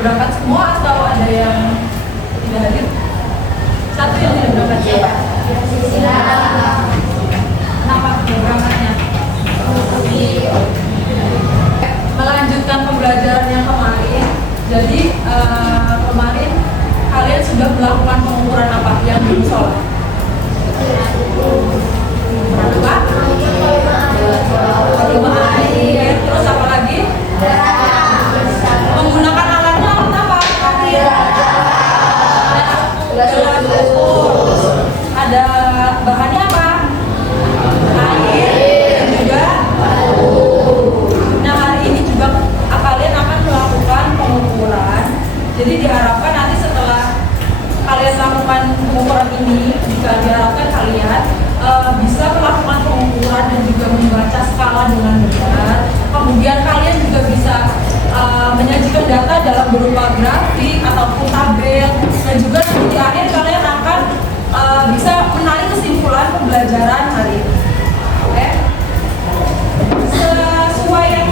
berangkat semua atau ada yang tidak hadir? Satu yang tidak berangkat siapa? Kenapa berangkatnya? Melanjutkan pembelajaran yang kemarin. Jadi kemarin kalian sudah melakukan pengukuran apa yang di musola? Volume air, terus apa lagi? Menggunakan alatnya apa? Gelas ukur. Ada bahannya apa? Air dan juga nah hari ini juga kalian akan melakukan pengukuran. Jadi diharapkan nanti setelah kalian lakukan pengukuran ini, jika diharapkan kalian bisa melakukan pengukuran dan juga membaca skala dengan benar. Kemudian kalian juga bisa menyajikan data dalam berupa grafik ataupun tabel, dan juga nanti di akhir kalian akan bisa menarik kesimpulan pembelajaran hari ini. Oke? Sesuai yang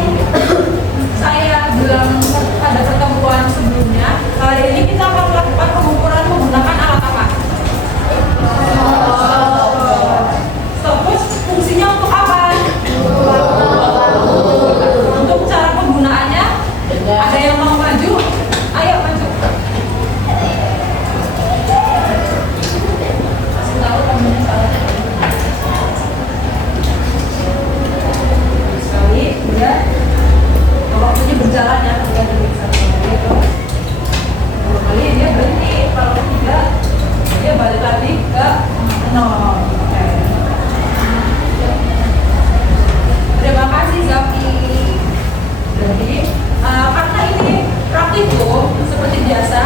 saya bilang pada pertemuan sebelumnya, hari ini kita akan melakukan pengukuran menggunakan alat apa? Stopwatch fungsinya untuk apa? Untuk cara penggunaannya, ada yang mau maju? Ayo maju. Kasih tahu temennya caranya. Sekali, udah. Waktunya berjalan ya, bukan dari satu kali itu. Dua kali dia berhenti, kalau tidak dia balik lagi ke nol. Oke. Terima kasih Zafi. Jadi karena ini praktikum seperti biasa,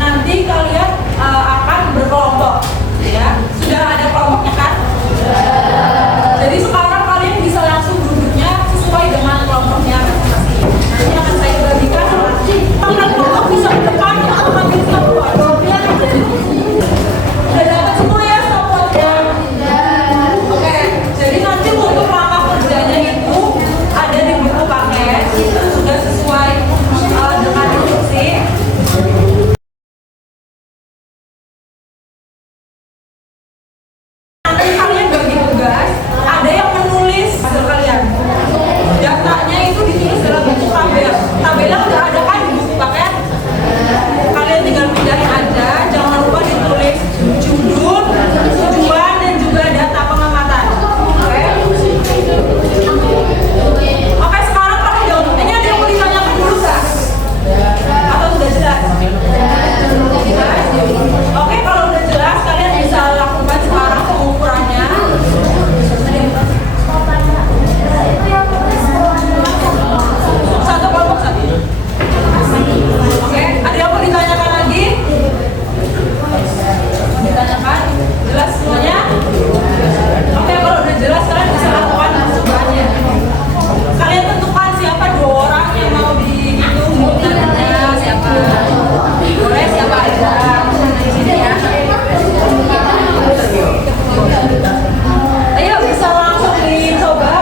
nanti kalian akan berkelompok, ya. Sudah ada kelompoknya kan? Jadi sekarang kalian bisa langsung duduknya sesuai dengan kelompoknya masing-masing. Nanti akan saya bagikan. Kalian kelompok bisa ke depan atau ambil stopwatch. Udah dapat semua ya stopwatchnya? Oke. Jadi nanti untuk langkah kerjanya itu ada di buku paket. Itu sudah sesuai dengan instruksi. Nanti kalian bagi tugas, ada yang menulis hasil kalian. Datanya itu ditulis dalam bentuk tabel. Tabelnya udah ada kan di buku paket. Kalian tinggal pindahin aja. Jangan lupa ditulis judul, tujuan, dan juga data pengamatan. Oke? Oke, sekarang kalau jawab ini ada yang mau ditanyakan dulu nggak? Atau sudah jelas? Oke, kalau udah jelas kalian bisa lakukan sekarang pengukurannya. Satu kelompok satu. Oke, ada yang mau ditanyakan lagi? Ditanyakan? Jelas semuanya? Oke, kalau udah jelas kalian bisa lakukan semuanya. Kalian tentukan siapa dua orang yang mau dihitung bulannya, siapa? Boleh siapa aja? Di sini ya. Ayo bisa langsung dicoba.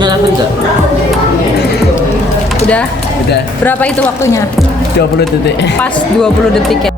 Nyalakan enggak? Udah? Udah. Berapa itu waktunya? 20 detik. Pas 20 detik ya.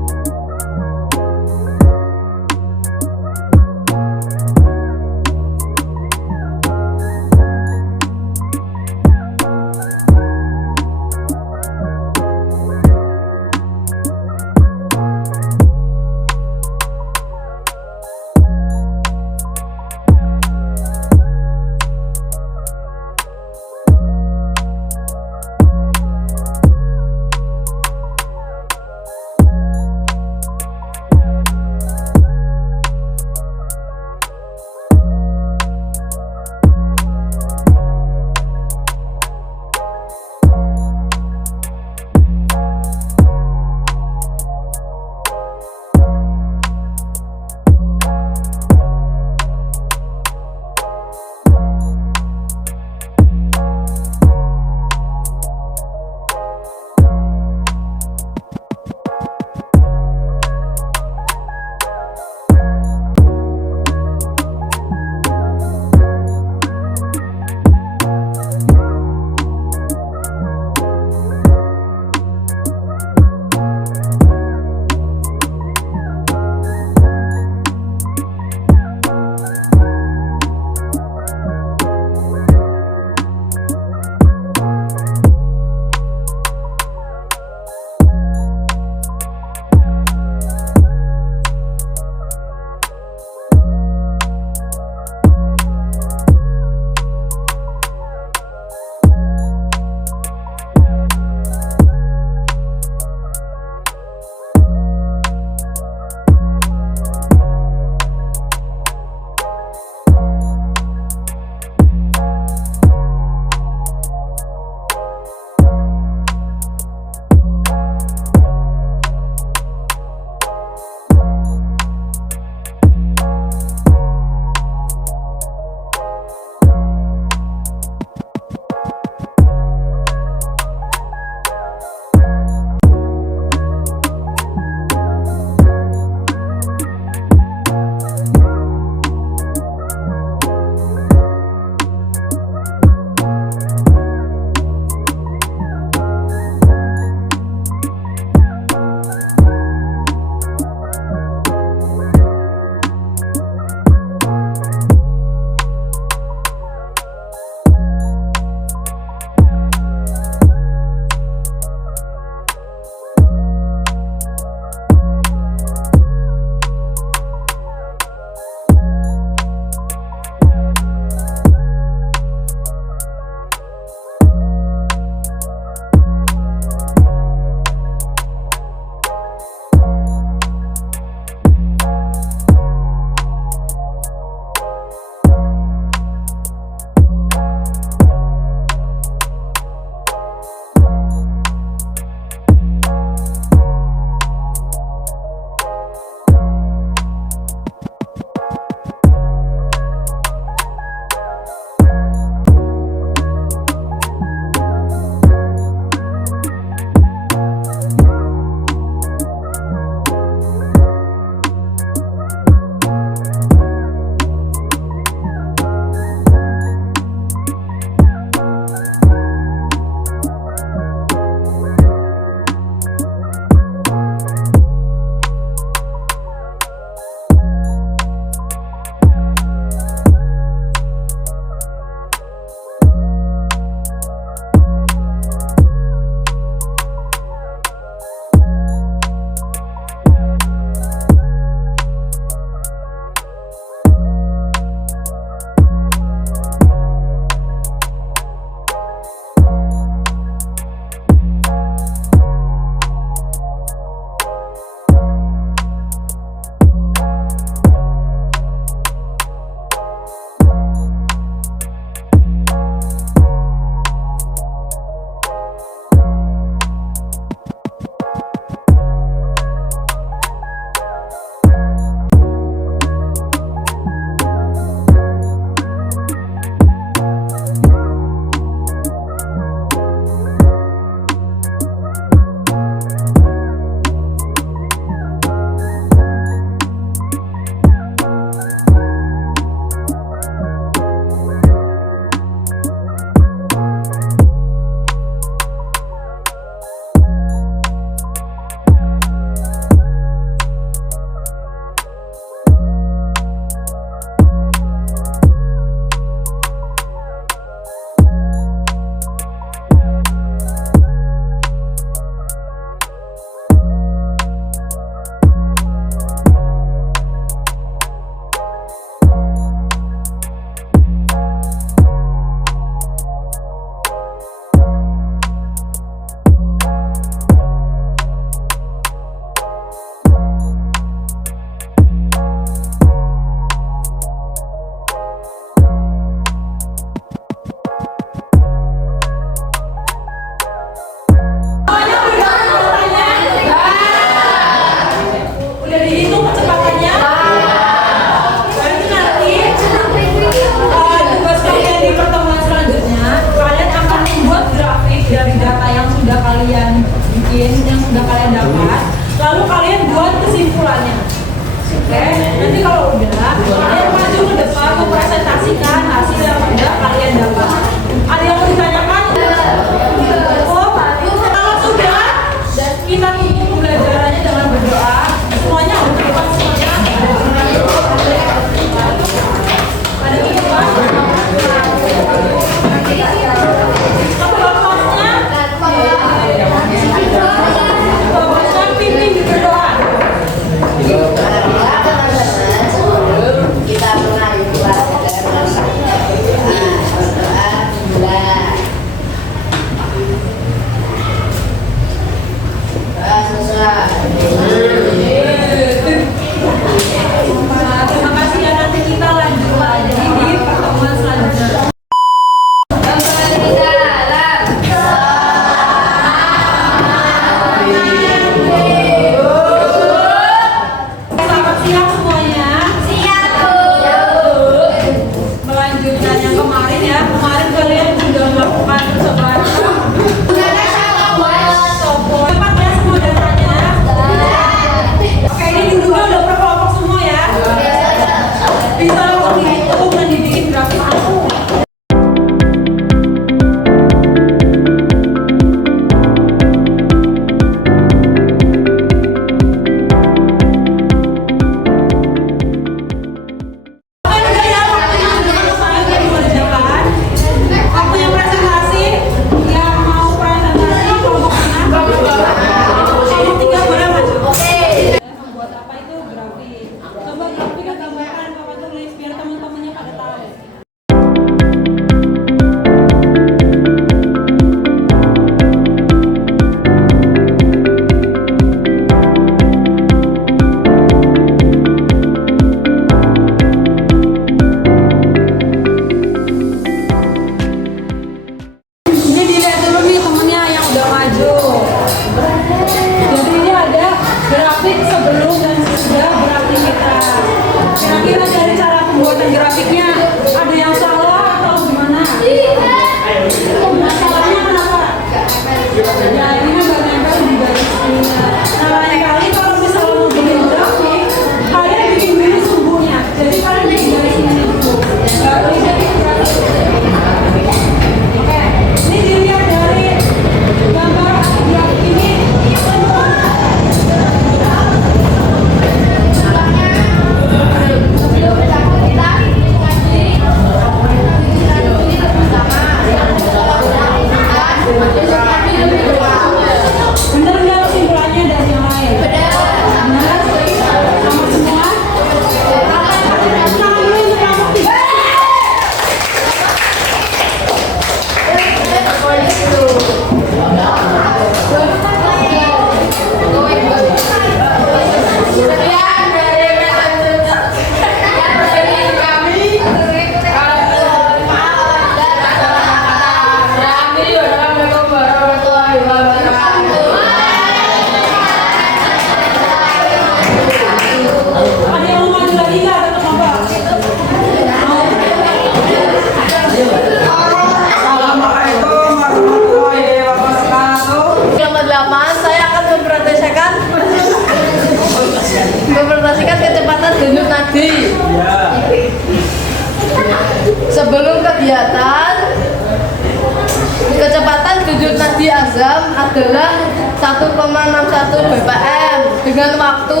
nadi azam adalah 1,61 bpm dengan waktu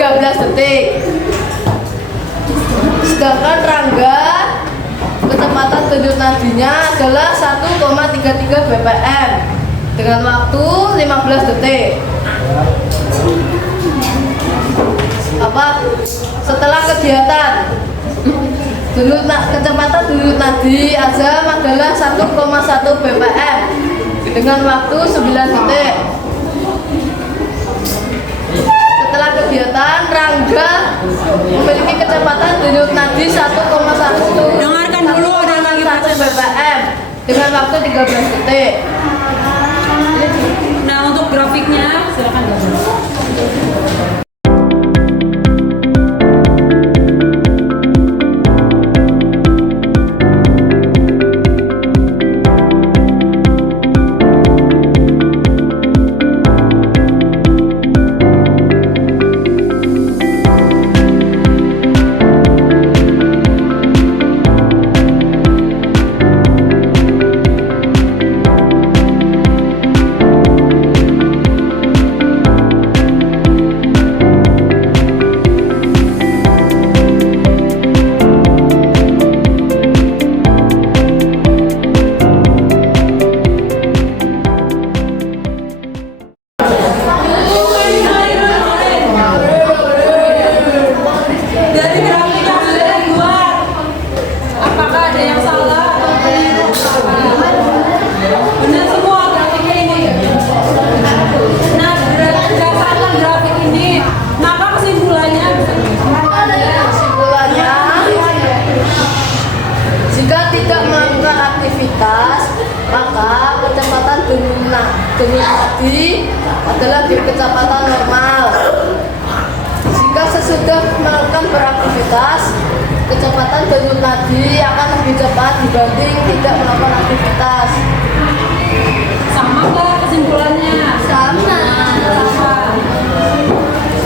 13 detik. Sedangkan rangga kecepatan denyut nadinya adalah 1,33 bpm dengan waktu 15 detik. Setelah kegiatan kecepatan denyut nadi azam adalah 1,1 bpm dengan waktu 9 detik. Setelah kegiatan rangga memiliki kecepatan denyut nadi 1,1 Dengarkan dulu, ada lagi bpm dengan waktu 13 detik. Nah, untuk grafiknya silakan gambar. Dari grafik yang sudah dibuat, apakah ada yang salah? Benar semua grafiknya ini. Nah, berdasarkan grafik ini, maka kesimpulannya Jika tidak melakukan aktivitas, maka kecepatan denyut nadi adalah di kecepatan normal. Jika sesudah melakukan beraktivitas, kecepatan denyut nadi akan lebih cepat dibanding tidak melakukan aktivitas. sama nggak kesimpulannya? Sama.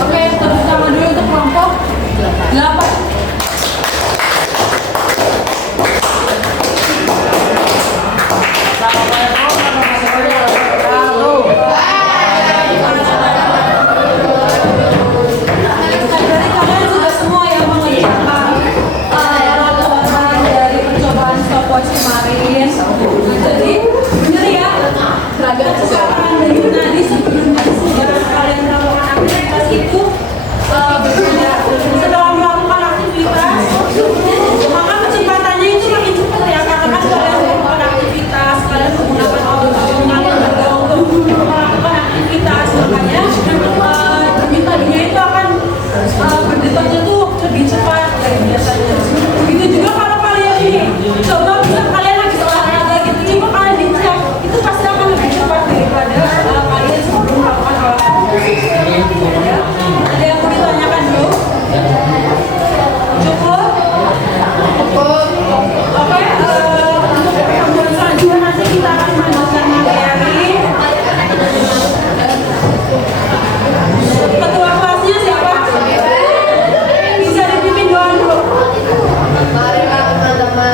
Oke, tepuk tangan dulu untuk kelompok 8. Dari kalian sudah semua yang mengerjakan laporan dari percobaan stopwatch kemarin. Jadi bener ya, kecepatan denyut nadi sebelum kalian melakukan aktivitas itu berbeda. Setelah melakukan aktivitas, maka kecepatannya itu makin cepat ya, karena kan kalian melakukan aktivitas, kalian menggunakan otot kalian juga untuk melakukan aktivitas, makanya denyut nadinya itu akan berdetaknya tuh lebih cepat dari biasanya. Begitu juga kalau kalian ini coba bisa kalian lagi olahraga gitu, coba kalian dicek itu pasti akan lebih cepat daripada kalian sebelum melakukan olahraga. Ya. Ada yang mau ditanyakan dulu? Cukup? Oke, untuk pertemuan selanjutnya nanti kita akan melanjutkan materi. Ketua kelasnya siapa? Bisa dipimpin doa dulu. Mari teman-teman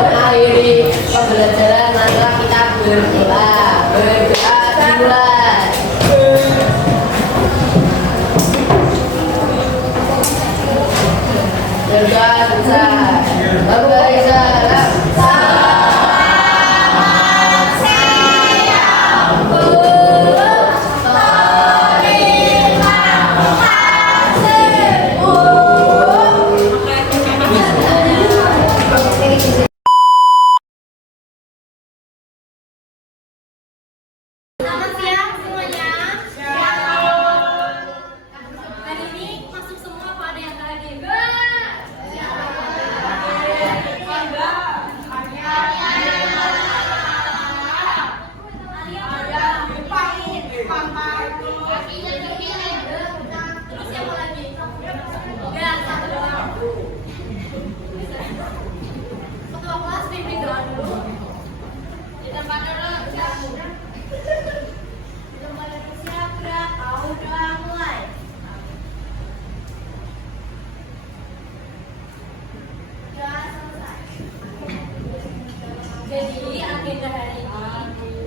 mengakhiri pembelajaran, marilah kita berdoa. Berdoa dimulai. Berdoa besar. Bapak Islam. Selamat siang Jadi agenda hari ini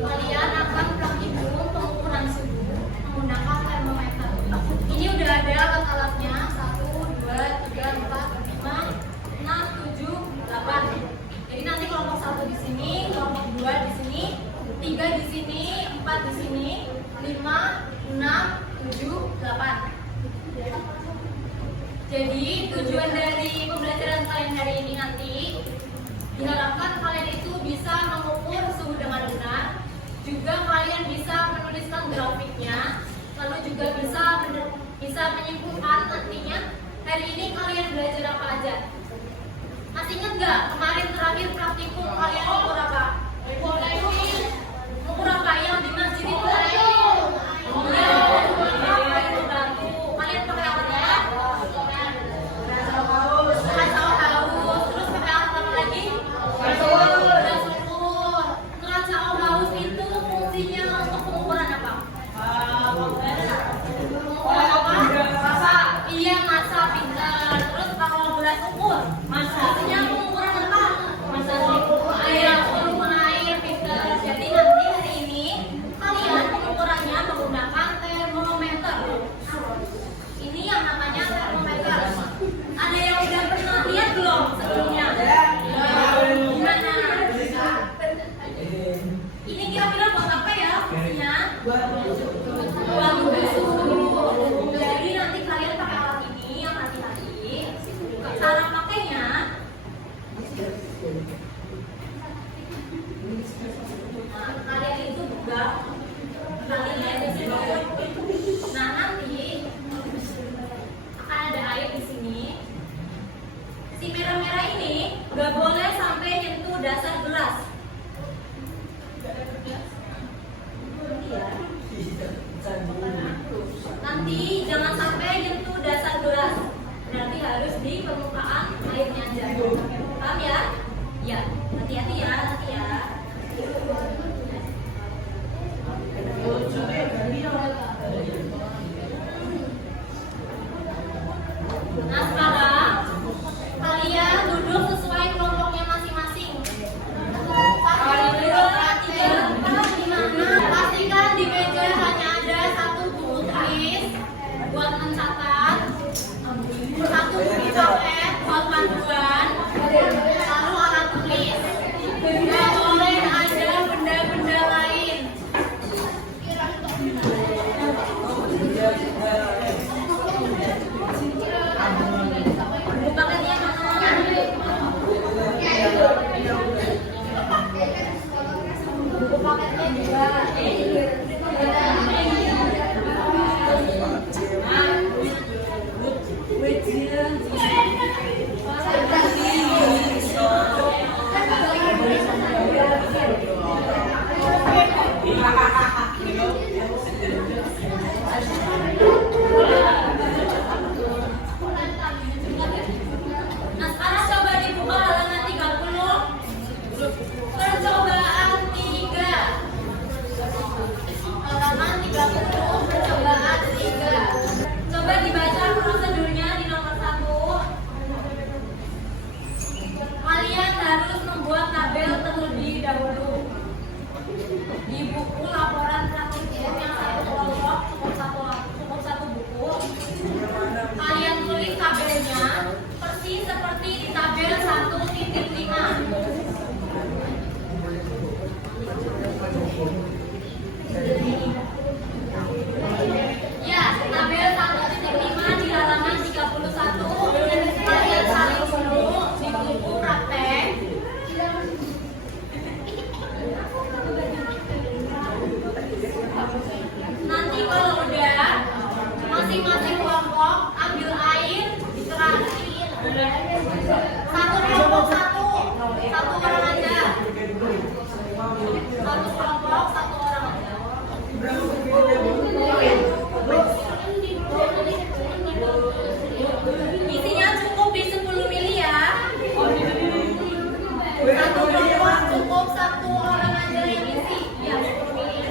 kalian akan praktikum pengukuran suhu menggunakan termometer. Ini udah ada alat-alatnya 1, 2, 3, 4, 5, 6, 7, 8. Jadi nanti kelompok 1 di sini, kelompok 2 di sini, 3 di sini, 4 di sini, 5, 6, 7, 8. Jadi tujuan dari pembelajaran kalian hari ini nanti diharapkan kalian itu bisa mengukur suhu dengan benar, juga kalian bisa menuliskan grafiknya, lalu juga bisa menyimpulkan nantinya hari ini kalian belajar apa aja. Masih ingat nggak kemarin terakhir praktikum kalian ukur apa? Ukur apa yang di masjid itu? Kalian pakai apa ya? Kacau haus, terus pakai apa lagi? Beras ukur. Kacau haus itu fungsinya untuk pengukuran apa? Pengukuran apa? Masa? Iya, masa pintar. Terus kalau beras ukur, masanya pengukuran apa? Masa air, volume air pintar. Jadi nanti hari ini kalian pengukurannya menggunakan termometer. Ini yang namanya termometer. Ada yang udah pernah lihat belum sebelumnya? Gimana? Ini kira-kira buat apa ya fungsinya? Buat ukur suhu. Jadi nanti kalian pakai alat ini yang hati-hati. Cara pakainya kalian itu buka, kalian di sini. Nah nanti akan ada air di sini. Si merah-merah ini nggak boleh sampai nyentuh dasar gelas. Nanti jangan sampai nyentuh dasar gelas. Berarti harus di permukaan airnya aja. Paham ya? Ya, hati-hati ya, nanti ya. Nah sekarang kalian duduk sesuai kelompoknya masing-masing. 1, 2, 3, 4, 5. Pastikan di meja hanya ada 1 buku tulis buat mencatat, 1 buku paket buat panduan, lalu alat tulis. Gak boleh ada benda-benda lain. Buku paketnya mana? Buku paketnya juga. Nah sekarang coba dibuka halaman 30. Percobaan 3. Halaman 30, percobaan 3. Coba dibaca prosedurnya di nomor 1. Kalian harus membuat tabel terlebih dahulu. Di buku laporan praktikum yang 1 kelompok cukup satu buku. Kalian tulis tabelnya persis seperti di tabel 1.5. Ya, tabel 1.5 di halaman 31. Kalian salin dulu di buku praktek. Nanti kalau udah, masing-masing kelompok ambil air, dikerasin. 1 kelompok 1 orang aja. 1 kelompok 1 orang aja. Isinya cukup di 10 mili ya. 1 kelompok cukup 1 orang aja yang isi. Ya, 10 mili.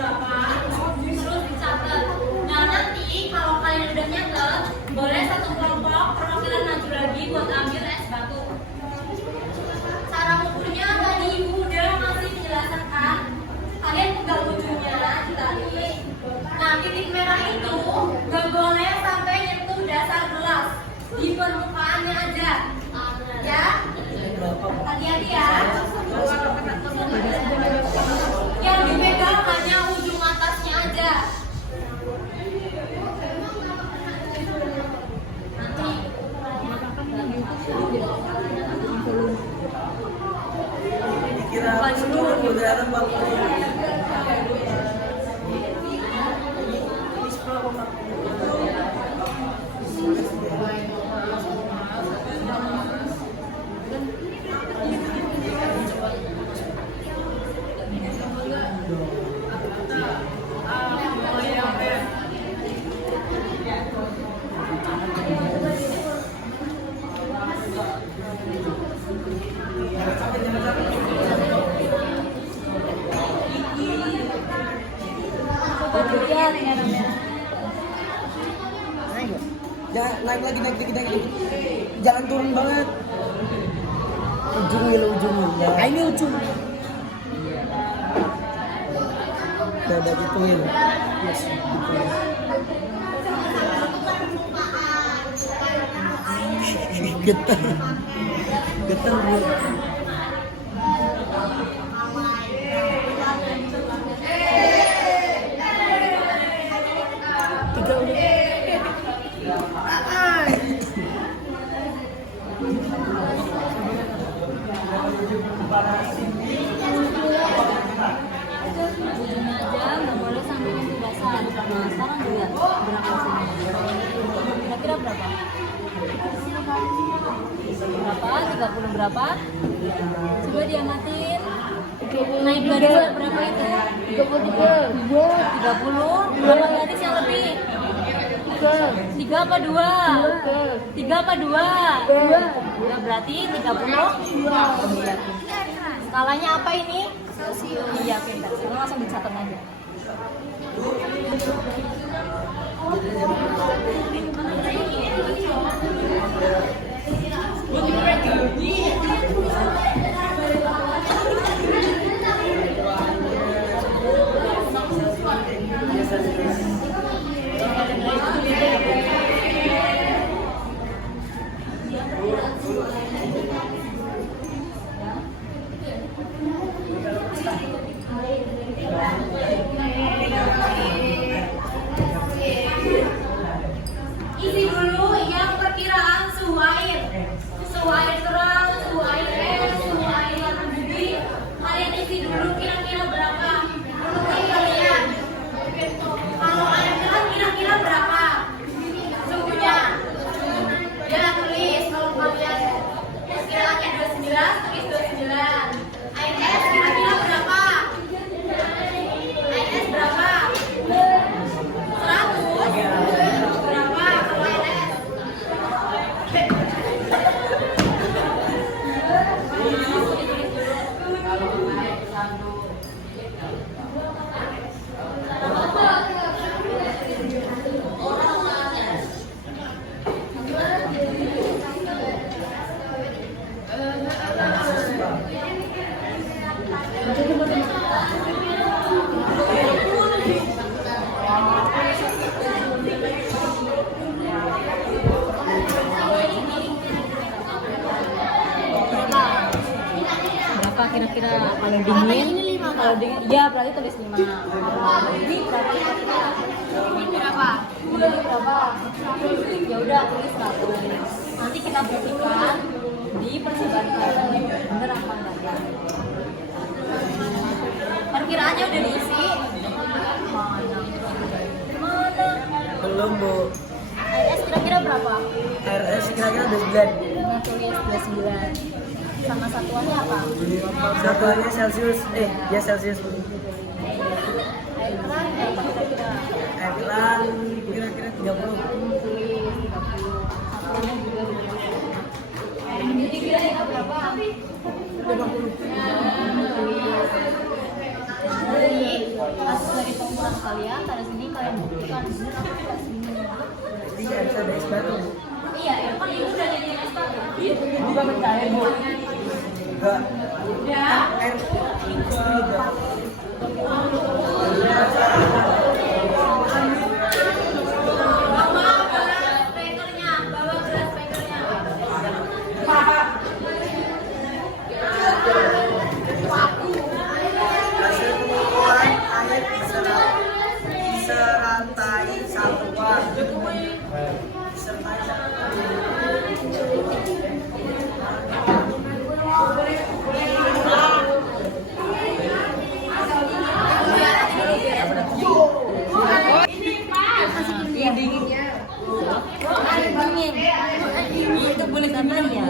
berapa, terus dicatat. Nah nanti kalau kalian udah nyatet, boleh satu kelompok perwakilan maju lagi buat ambil es batu. Cara mengukurnya tadi ibu udah masih menjelaskan kan? Kalian pegang ujungnya ditarik. Nah titik merah itu gak boleh sampai nyentuh dasar gelas, di permukaannya aja. Ya, hati-hati ya. Yang dipegang hanya ujung atasnya aja. Kira seluruh modern waktu jangan naik lagi naik. Jangan turun banget. Ujungnya. Nah, ini ujung. Udah gituin. Yes, gitu. Getar bro. Ujungnya aja nggak boleh sampai nyentuh dasar. Nah sekarang lihat berapa sini? Kira-kira berapa? Berapa? 30 berapa? Coba diamatin. Naik dua berapa itu? 30. Berapa gadis yang lebih? 3 apa 2? 3 apa 2? 2 berarti 30. Skalanya apa ini? Celsius. Iya pintar. Langsung dicatat aja. Isi dulu yang perkiraan suhu air. Suhu air terang, suhu air es, suhu air latar bumi. Kalian isi dulu kira-kira berapa? Menurut kalian. Kalau air terang kira-kira berapa? Suhunya. Ya tulis kalau kalian kira-kira 29, tulis 29. Air es kira-kira berapa? Air es berapa? 100. Kira-kira paling dingin ini 5 kalau dingin ya berarti tulis 5 ini berapa ya udah tulis 100 nanti kita buktikan di percobaan kalian bener apa enggak perkiraannya udah diisi mana Belum bu. RS kira-kira berapa? RS kira-kira 29. Nah, tulis 29 sama satuannya apa? Satuannya Celsius. Ya Celsius. Air keran berapa kira-kira? Air keran kira-kira 30. Tulis 30 satuannya juga 30 jadi kira-kira berapa? 50. Tulis jadi pas dari ukuran kalian, taruh sini kalian buktikan di sini tapi tidak sini. Jadi nggak bisa ada es batu. Iya, ya kan ini udah jadi es batu. Bukan mencair, Bu. Enggak. Ya. Air juga. Bawa gelas bekernya, bawa gelas bekernya. Hasil pengukuran air disertai satuan. Disertai satuan. Itu boleh gambar ya.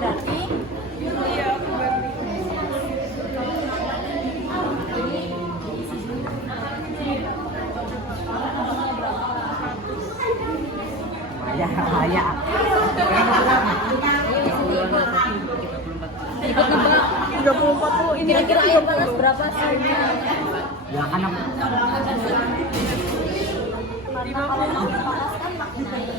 Berarti Ya. ikut nebak 34 Bu. kira-kira air panas berapa sih? Ya anak. Karena kalau mau panas kan makin naik.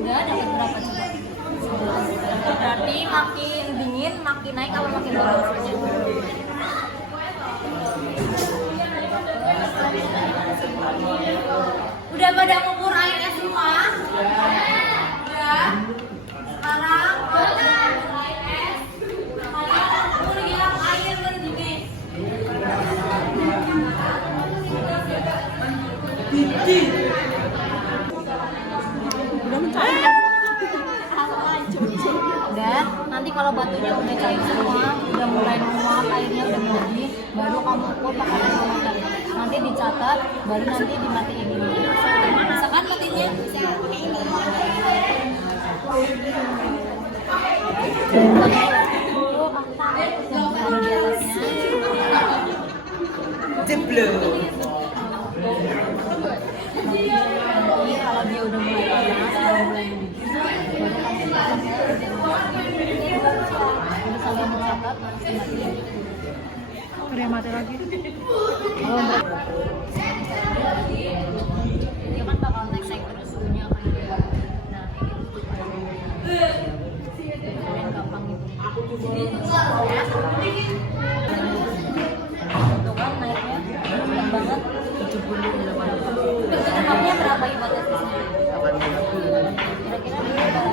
Udah dapat berapa coba? Berarti makin dingin makin naik apa makin turun suhunya? Udah pada ngukur airnya semua? Udah. Sekarang mana air es? Kalian ukur yang air mendidih. Dan nanti kalau batunya udah cair semua, udah mulai menguap, airnya udah mendidih, baru kamu ukur pakai termometer. Nanti dicatat, baru nanti dimatiin dulu. Bisa kan matinya? Bisa. Yang taruh di atasnya. Jeblok. Nanti kalau dia udah mulai panas, udah mulai mendidih, baru kamu pakai terus sampai mencatat, harus dimatiin. Udah mati lagi. Dia kan bakal naik terus suhunya kan. Nah, kalian gampang gitu. Tuh kan naiknya cepat banget. 70. Tempatnya berapa ibadah biasanya? Kira-kira berapa?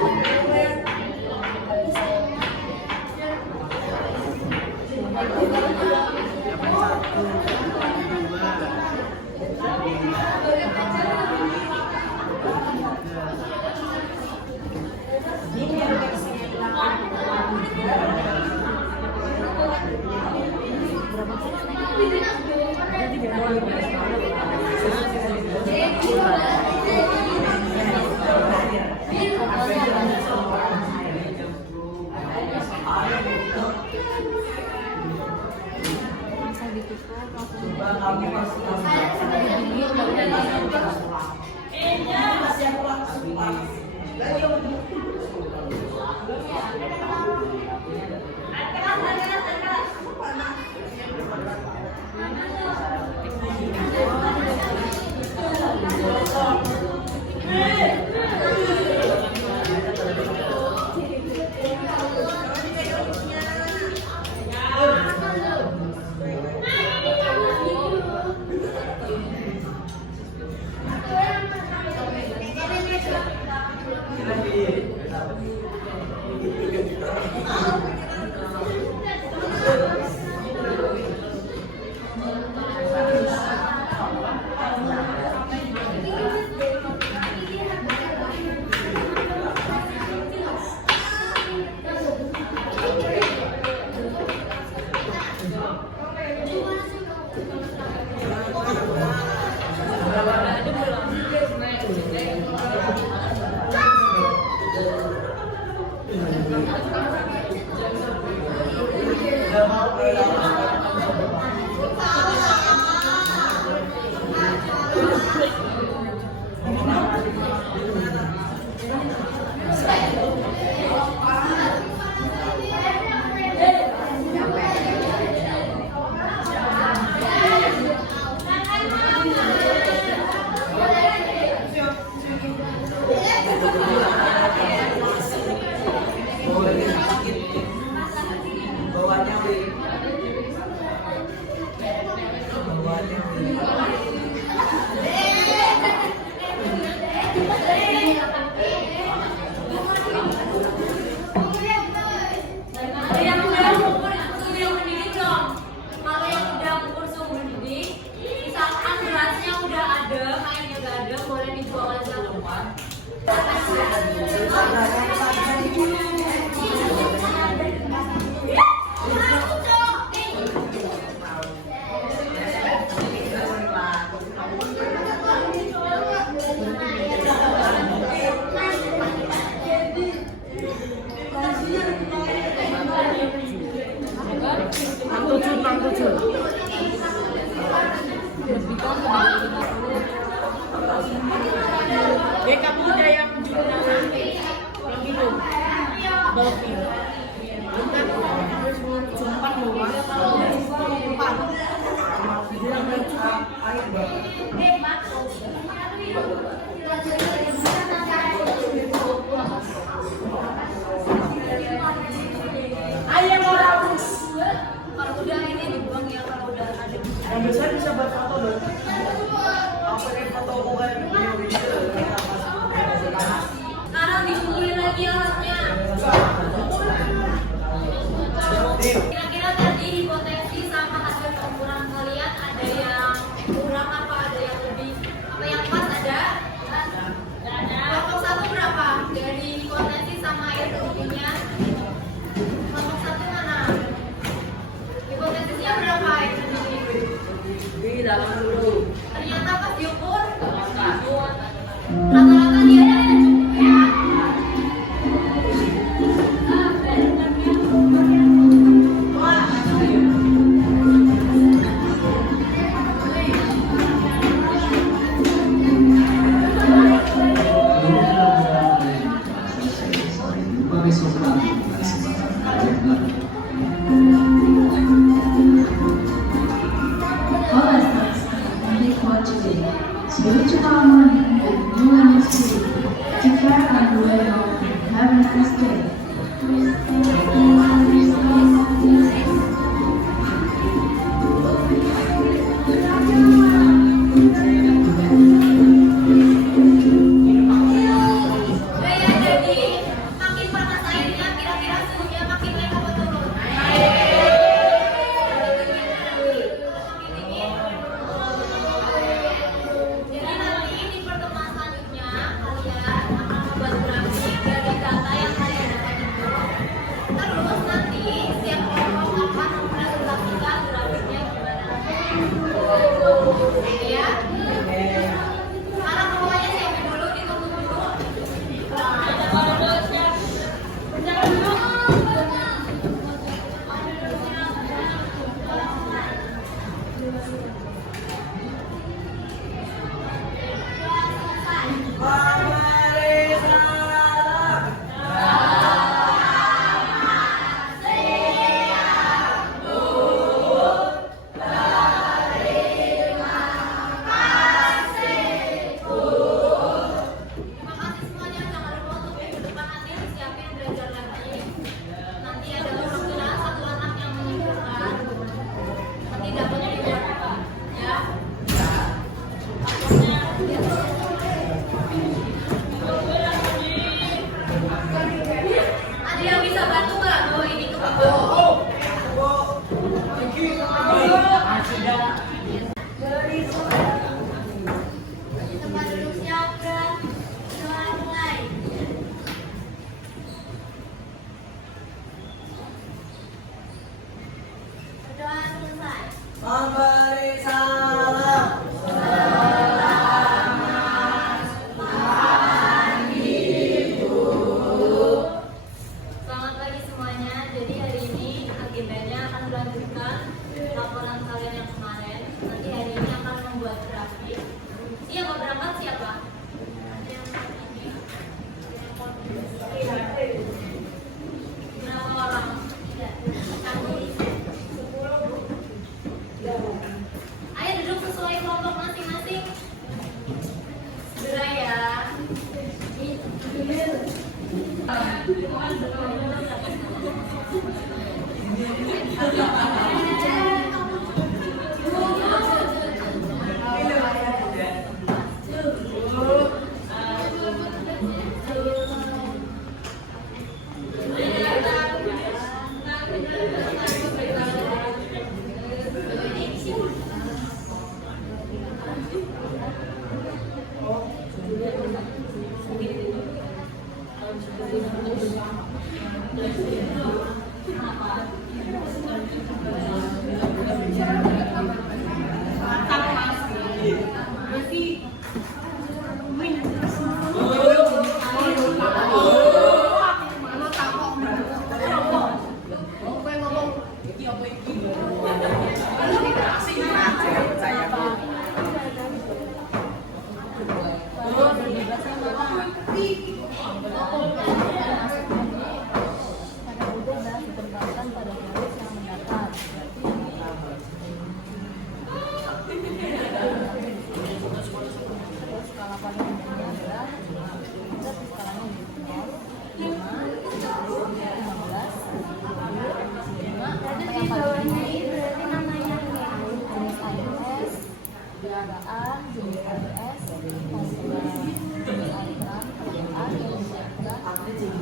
Yang udah ngukur suhu yang mendidih dong. Kalau yang udah ngukur suhu mendidih, misalkan berasnya udah adem, airnya udah adem, boleh dibuang aja keluar. Backup muda yang yang hidup. Dolphin. Empat loh mas. Empat. Ayam orang. Kalau udah ini dibuang ya, kalau udah ada. Yang biasanya bisa buat foto dong. Apa yang foto bukan Sekarang dikumpulin lagi alatnya. Kira-kira tadi hipotesis sama hasil pengukuran kalian ada yang kurang apa ada yang lebih apa yang pas ada? Kelompok satu berapa dari hipotesis sama air terjunnya? Kelompok satu mana? Hipotesisnya berapa air terjunnya? Ternyata pas diukur rata-rata dia ada yang cukup ya. Spiritual harmony and new energy to care and dwell on heaven and stay. Udah ya, jadi makin panas airnya kira-kira suhunya makin naik apa turun? Makin dingin. Jadi nanti di pertemuan selanjutnya kalian akan membuat grafik dari data yang kalian dapat itu. Terus bawahnya ini berarti namanya air jenis air es, perkiraan jenis air es, kemudian jenis air keran, perkiraan yang disiapkan sampai tadi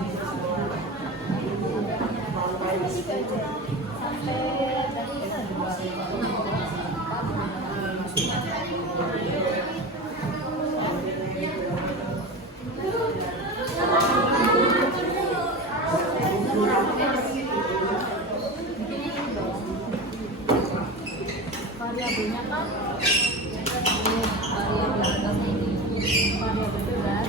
variabelnya kan variabel atasnya ini variabel berat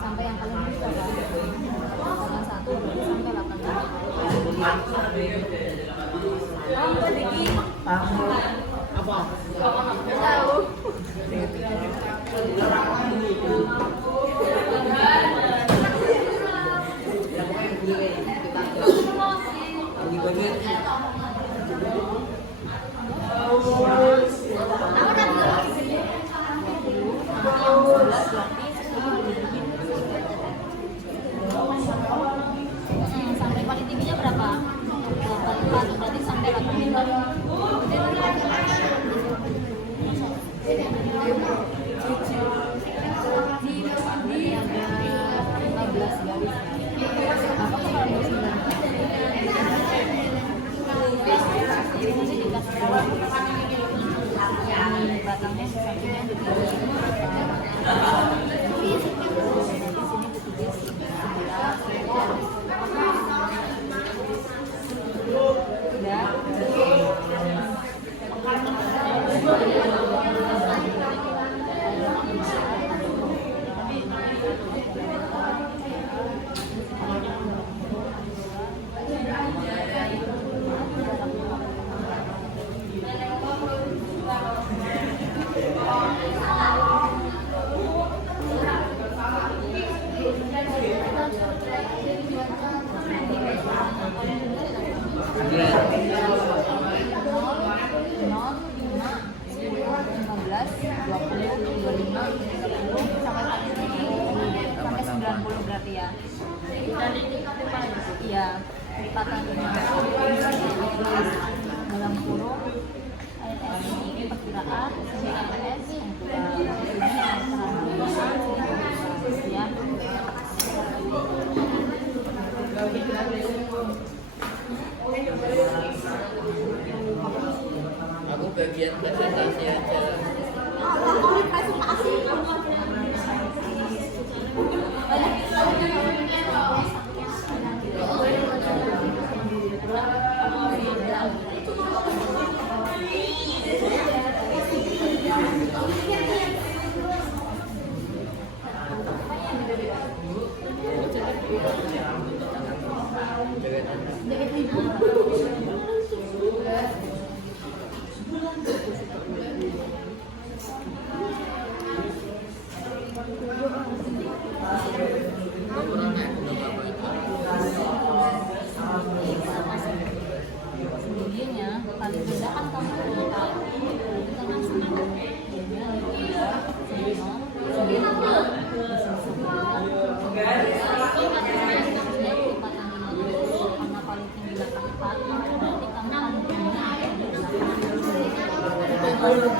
sampai yang paling tinggi berapa? 1 sampai 8. Apa? Tahu. Sampai paling tingginya berapa? 4 berarti sampai 8. Batangnya sampingnya sampai 90 berarti ya. Iya, lipatan dalam kurung AS ini perkiraan AS ya. Aku bagian presentasi aja. Sebelumnya paling rendah kan kamu karena paling tinggi 84 berarti kamu paling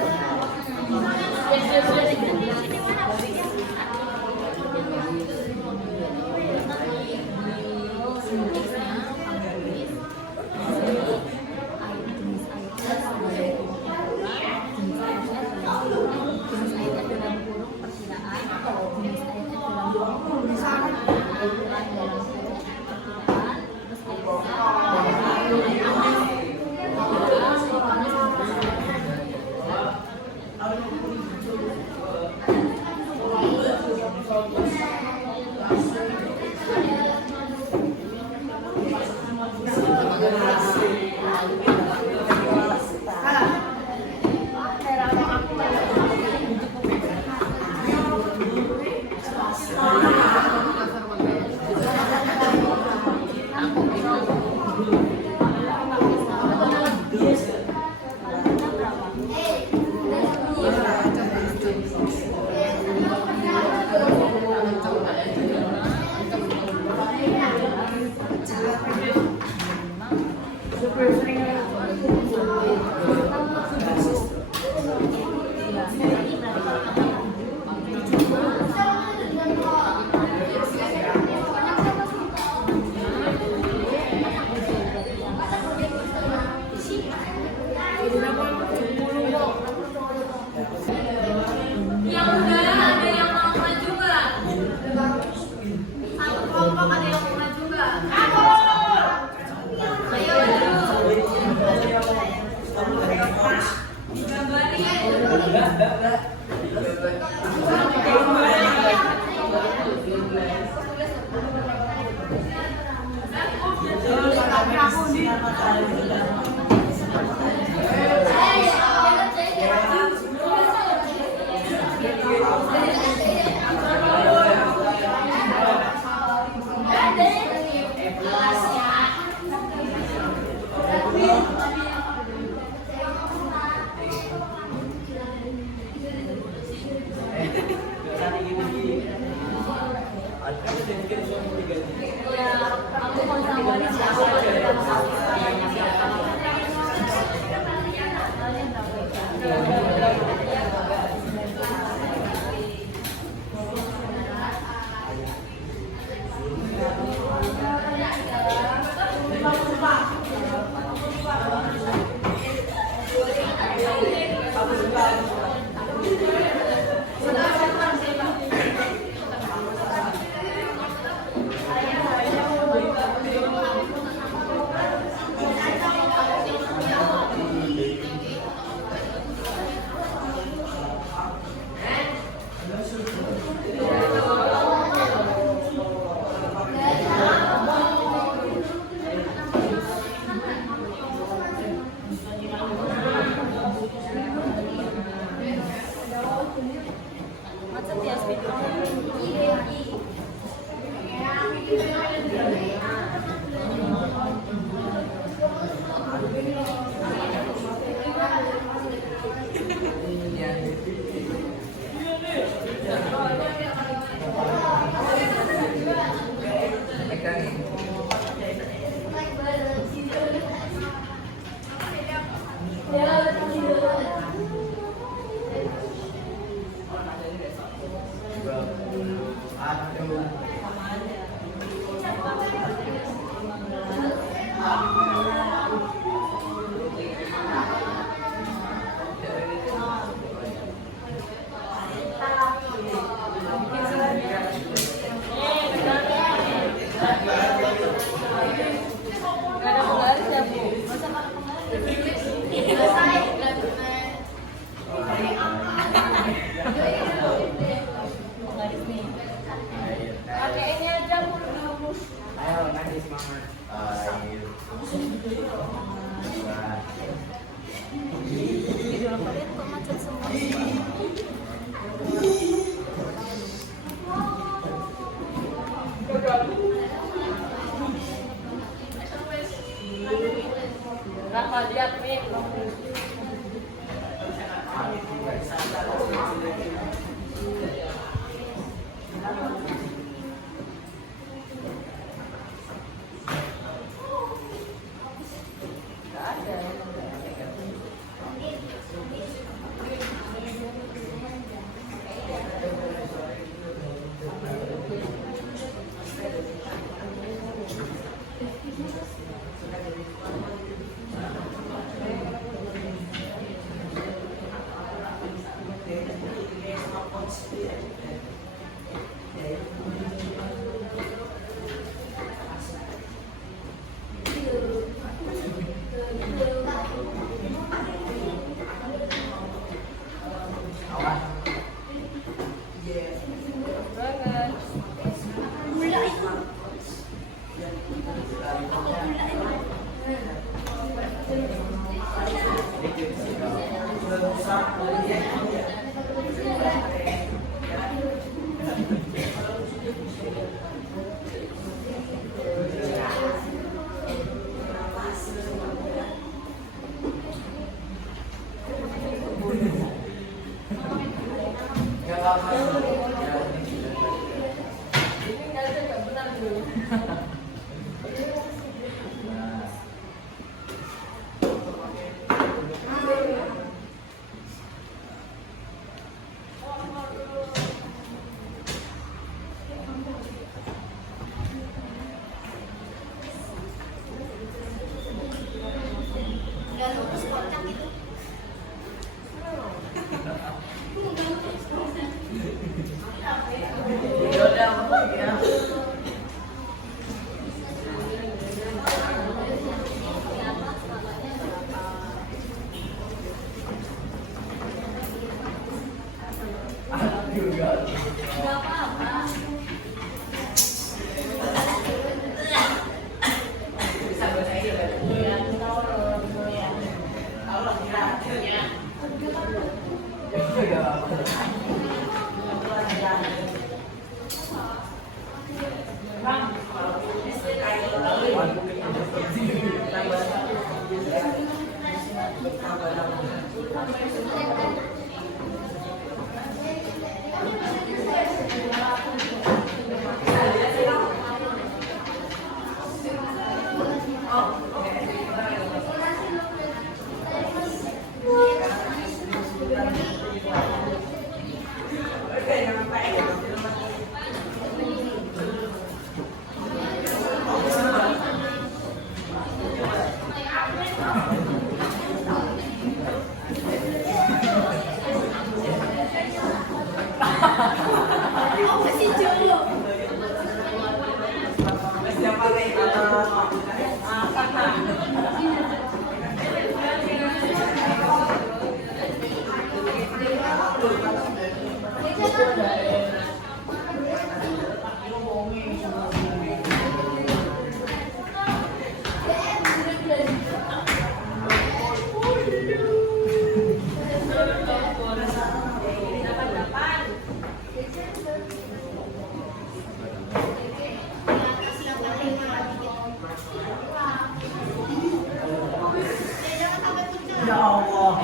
Ya Allah.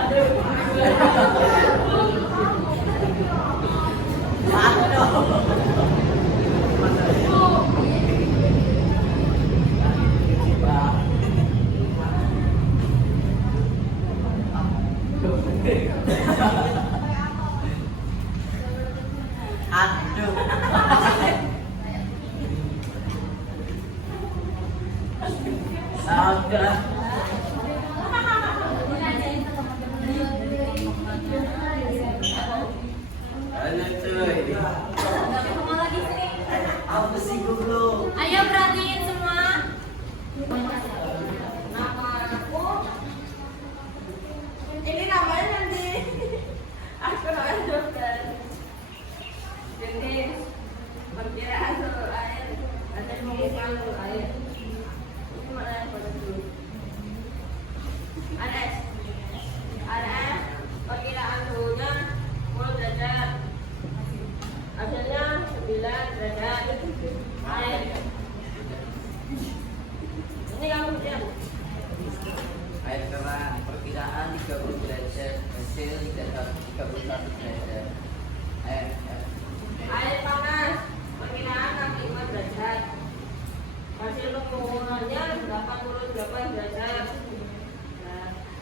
Aduh. Sudah. Halo cuy. Ketemu lagi sih. Apa sih dulu? Ayo perhatiin semua. Nama aku. Ini namanya nanti. Aku namanya dokter. Jadi perkiraan seluruh air ada pembukaan seluruh air. Ini mana yang pada dulu? Ada perkiraan suhunya 10 derajat. Hasilnya 9 derajat. Air. Ini kamu lihat. Air keran perkiraan 30 derajat, hasil 31 derajat. Air panas perkiraan 65 derajat. Hasil pengukurannya 88 derajat.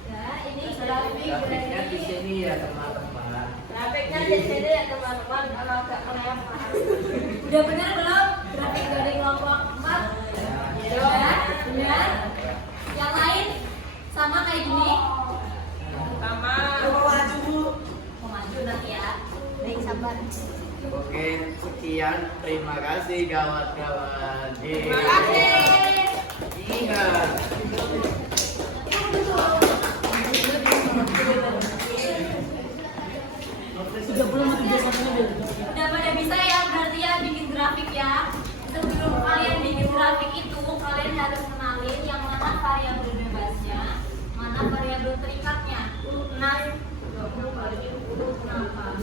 Nah, ini Grafiknya di sini ya teman-teman. grafiknya di sini ya teman-teman. Kalau agak kelihatan. Udah benar belum? Grafik dari kelompok 4. Ya, benar. Yang lain sama kayak gini. Sama. Coba maju. Mau maju nanti ya. Baik, sabar. Oke, sekian. Terima kasih kawan-kawan. Terima kasih. Iya. Udah pada bisa ya, berarti ya bikin grafik ya. Sebelum kalian bikin grafik itu, kalian harus kenalin yang mana variabel bebasnya, mana variabel terikatnya. Nah, 20 kali 10 kenapa?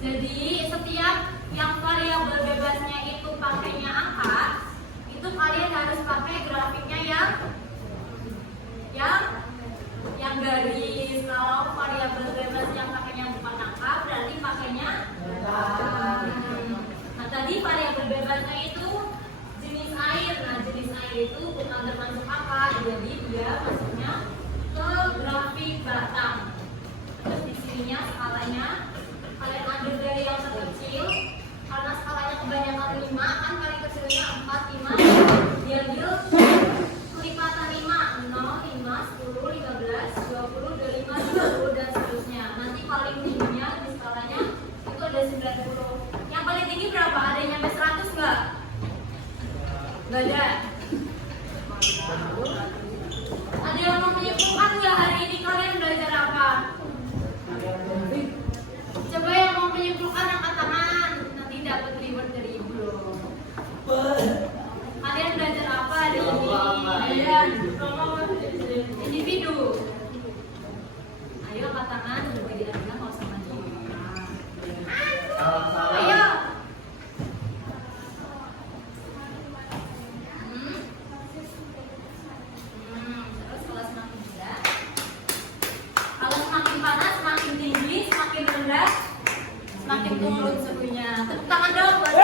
Jadi setiap yang variabel bebasnya itu pakainya angka, itu kalian harus pakai grafiknya yang garis. Kalau variabel bebas yang pakainya bukan angka, berarti pakainya. Nah, tadi variabel bebasnya itu jenis air. Nah, jenis air itu bukan termasuk angka, jadi dia masuknya ke grafik batang. Terus di sininya skalanya kalian ambil dari yang terkecil, karena skalanya kebanyakan 5 kan, paling kecilnya 4, 5, diambil kelipatan 5, 0, 5, 10, 15, 20, 25, 30 dan seterusnya. Nanti paling tingginya di skalanya itu ada 90. Yang paling tinggi berapa? Ada yang nyampe 100 nggak? Nggak ada. Ada yang mau menyimpulkan nggak hari ini kalian belajar apa? Coba yang mau menyimpulkan angkat tangan, nanti dapat reward dari ibu. Kalian belajar apa hari ini? Kalian individu. Ayo angkat tangan, coba diambil mau sama dia. Ayo. itu belum serunya. Tepuk tangan dong buat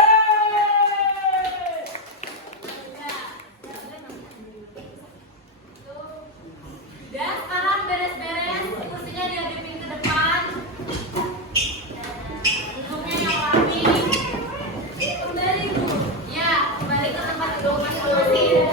udah, sekarang beres-beres, kursinya dihadapin ke depan. Duduknya yang rapi. Kembali dulu. Ya, kembali ke tempat duduk masing-masing.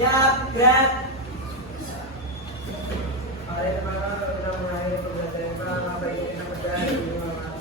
Siap, gerak. Mari teman-teman kita mulai pembelajaran apa yang kita pelajari di rumah.